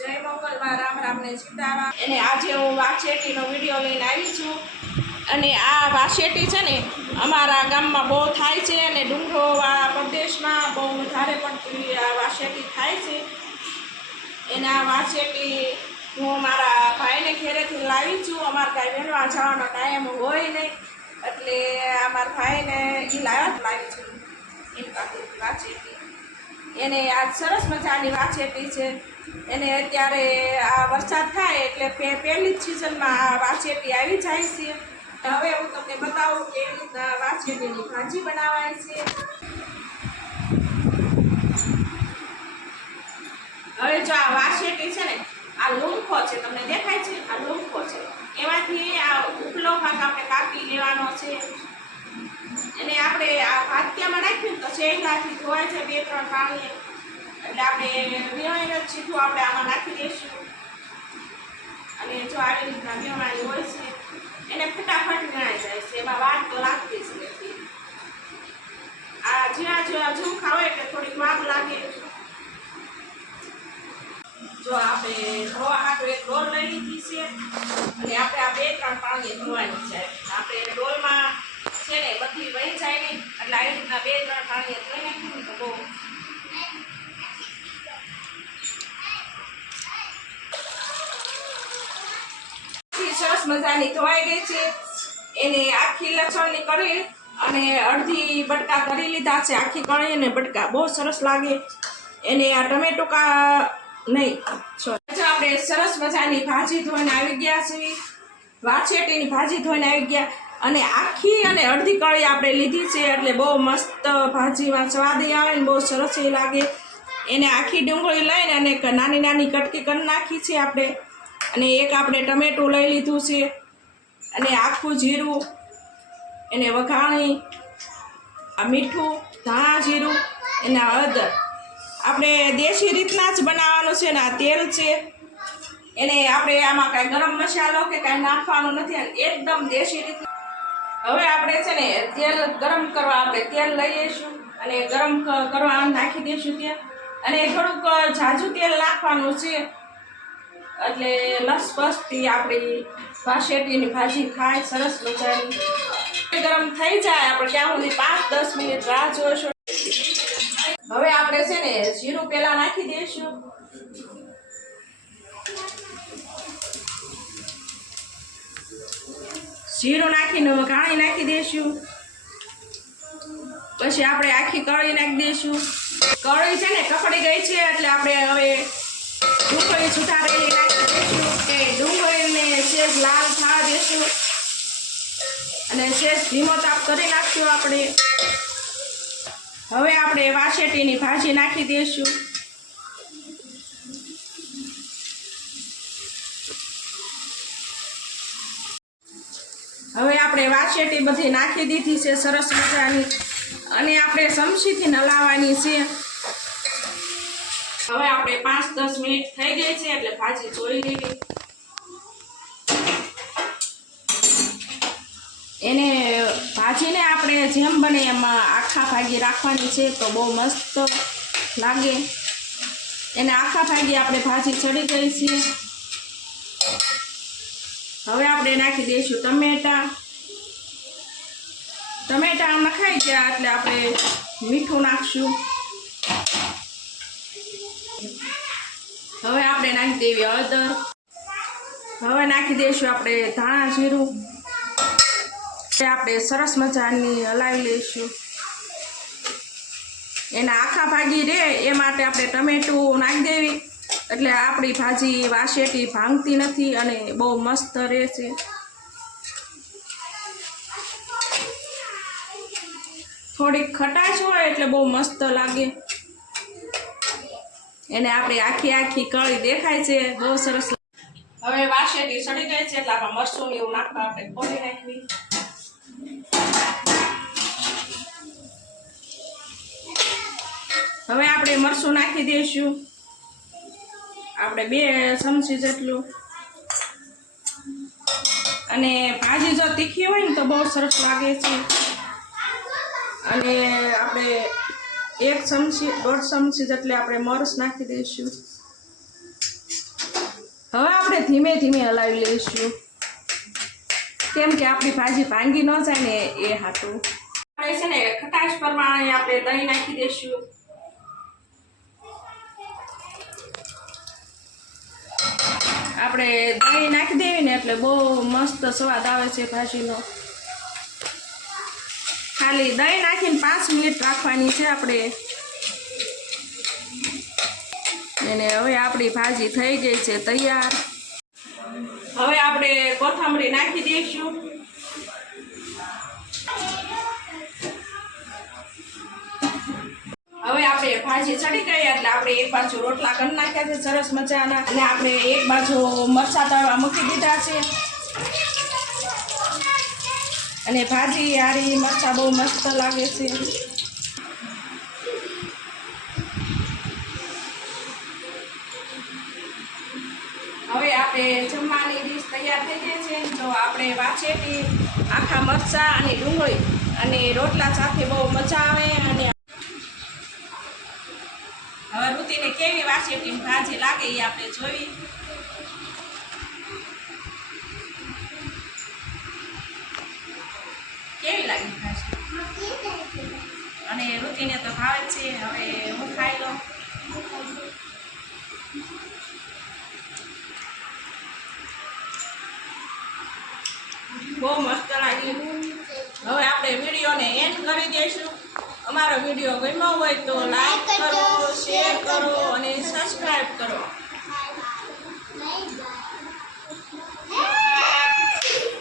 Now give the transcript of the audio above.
જય મંગલમાં રામ રામ ને સીતારામ। અને આજે હું વાછેટીનો વિડીયો લઈને આવી છું। અને આ વાછેટી છે ને અમારા ગામમાં બહુ થાય છે અને ડુંગરોવાળા પ્રદેશમાં બહુ વધારે પડતી આ વાછેટી થાય છે। એના વાછેટી હું મારા ભાઈને ઘરેથી લાવી છું। અમારે કાંઈ વહેલા જવાનો ટાઈમ હોય નહીં એટલે અમારા ભાઈને એ લાવી છું એની પાસેથી વાછેટી। એને આ સરસ મજાની વાછેટી છે। એને અત્યારે આ વરસાદ થાય એટલે પહેલી જ સિઝનમાં આ વાછેટી આવી જાય છે। હવે હું તમને બતાવું કે કેવી રીતના વાછેટીની ભાજી બનાવાય છે। હવે જો આ વાછેટી છે ને આ લૂંખો છે, તમને દેખાય છે? આ લૂંખો છે, એમાંથી આ ઉપલો ભાગ આપણે કાપી લેવાનો છે। એને આપણે આ ભાત્યામાં નાખ્યું તો શેંગાથી ધોવાય છે 2-3 પાણી, એટલે આપણે વિવાઈને સીધું આપણે આમાં નાખી દઈશું। અને જો આવી રીતના વિવાણી હોય છે એને ફટાફટ વિણાઈ જાય છે, એમાં વાર તો લાગતી જ નથી। આ જ્યાં ઝુમખા હોય એટલે થોડીક વાર લાગે। જો આપણે ધોવા હાટું એક ડોલ લઈ લીધી છે અને આપણે આ 2-3 પાણી ધોવાની છે। આપણે ડોલમાં છે ને બધી વહી જાય નહીં એટલે આવી રીતના 2-3 પાણી ધોઈ નાખ્યું તો બહુ સરસ મજાની ધોવાઈ ગઈ છે। એને આખી લસણની કળી અને અડધી બટકા કરી લીધા છે, આખી કળી અને બટકા બહુ સરસ લાગે। એને આ ટમેટો નહીં આપણે સરસ મજાની ભાજી ધોઈને આવી ગયા છે, વાછેટીની ભાજી ધોઈને આવી ગયા। અને આખી અને અડધી કળી આપણે લીધી છે એટલે બહુ મસ્ત ભાજીમાં સ્વાદ આવે ને બહુ સરસ એ લાગે। એને આખી ડુંગળી લઈને અને નાની નાની કટકી કરી નાખી છે આપણે। અને એક આપણે ટમેટું લઈ લીધું છે અને આખું જીરું એને વઘાણી, આ મીઠું, ધાણા જીરું, એના હળદર આપણે દેશી રીતના જ બનાવવાનું છે। ને આ તેલ છે એને આપણે આમાં કાંઈ ગરમ મસાલો કે કાંઈ નાખવાનું નથી, એકદમ દેશી રીતના। હવે આપણે છે ને તેલ ગરમ કરવા આપણે તેલ લઈ લઈશું અને ગરમ કરવા નાખી દઈશું તેલ। અને થોડુંક ઝાઝું તેલ નાખવાનું છે એટલે લસપસથી આપણી વાછેટીની ભાજી થાય સરસ મજાની। ગરમ થઈ જાય આપણે ત્યાં સુધી 5-10 મિનિટ રાહ જોઈશું। હવે આપણે છે ને જીરું પહેલા નાખી દઈશું। જીરું નાખીને વઘાણી નાખી દઈશું। પછી આપણે આખી કળી નાખી દઈશું। કળી છે ને કકડી ગઈ છે એટલે આપણે હવે ડુંગળી સુધારેલી નાખી દઈશું કે ડુંગળીને સેજ લાલ થવા દઈશું અને સેજ ધીમો તાપ કરી નાખશું આપણે। હવે આપણે વાછેટીની ભાજી નાખી દઈશું। હવે આપણે વાછેટી બધી નાખી દીધી છે સરસ મજાની અને આપણે ચમચીથી હલાવવાની છે। હવે આપણે 5-10 મિનિટ થઈ ગઈ છે એટલે ભાજી જોઈ લેવી। એને ભાજીને આપણે જેમ બને એમાં આખા ભાગી રાખવાની છે તો બહુ મસ્ત લાગે। એને આખા ભાગી આપણે ભાજી ચડી ગઈ છે। હવે આપણે નાખી દઈશું ટમેટા નખાઈ ગયા એટલે આપણે મીઠું નાખશું। હવે આપણે નાખી દેવી હળદર। હવે નાખી દઈશું આપણે ધાણા જીરું। આપણે સરસ મજાની હલાવી લઈશું। એના આખા ભાગી રહે એ માટે આપણે ટમેટું નાખી દેવી એટલે આપણી ભાજી વાછેટી ભાંગતી નથી અને બહુ મસ્ત રહેશે। થોડીક ખટાશ હોય એટલે બહુ મસ્ત લાગે। એને આપણે આખી કળી દેખાય છે બહુ સરસ। હવે વાછેટી સડી ગઈ છે એટલે આપણે મરચું એવું નાખવા આપણે ખોલી નાખવી। હવે આપણે મરચું નાખી દઈશું આપણે 2 ચમચી જેટલું। અને ભાજી જો તીખી હોય ને તો બહુ સરસ લાગે છે। અને આપણે 1 ચમચી 1.5 ચમચી જેટલી આપણે મરચ નાખી દઈશું। હવે આપણે ધીમે ધીમે હલાવી લઈશું, કેમ કે આપણી ભાજી ભાંગી ન જાય ને એ હાટું. આપણે છે ને ખટાશ પ્રમાણે આપણે દહીં નાખી દઈશું. આપણે દહીં નાખી દેવી ને એટલે બહુ મસ્ત સ્વાદ આવે છે ભાજીનો. ખાલી દહીં નાખીને 5 મિનિટ રાખવાની છે આપણે. અને હવે આપણી ભાજી થઈ ગઈ છે તૈયાર. હવે આપણે કોથમરી નાખી દઈશું. હવે આપણે ભાજી ચડી ગઈ એટલે આપણે એક બાજુ રોટલા કરી નાખ્યા છે સરસ મજાના, અને આપણે એક બાજુ મરચાં તળવા મૂકી દીધા છે. અને ભાજી હારી મરચાં બહુ મસ્ત લાગે છે. હવે આપણે જમવાની ડીશ તૈયાર થઈ ગઈ છે. તો આપણે વાછેટી, આખા મરચાં અને ડુંગળી અને રોટલા સાથે બહુ મજા આવે. અને હવે ઋતિને કેવી વાછેટી ભાજી લાગે એ આપણે જોઈ. કેવી લાગી ભાજી? અને ઋતિને તો ભાવે છે. હવે હું ખાઈ લઉં. બહુ મસ્ત લાગી. હવે આપણે વિડીયોને એન્ડ કરી દઈશું. અમારો વિડીયો ગમ્યો હોય તો લાઈક કરો, શેર કરો અને સબસ્ક્રાઈબ કરો.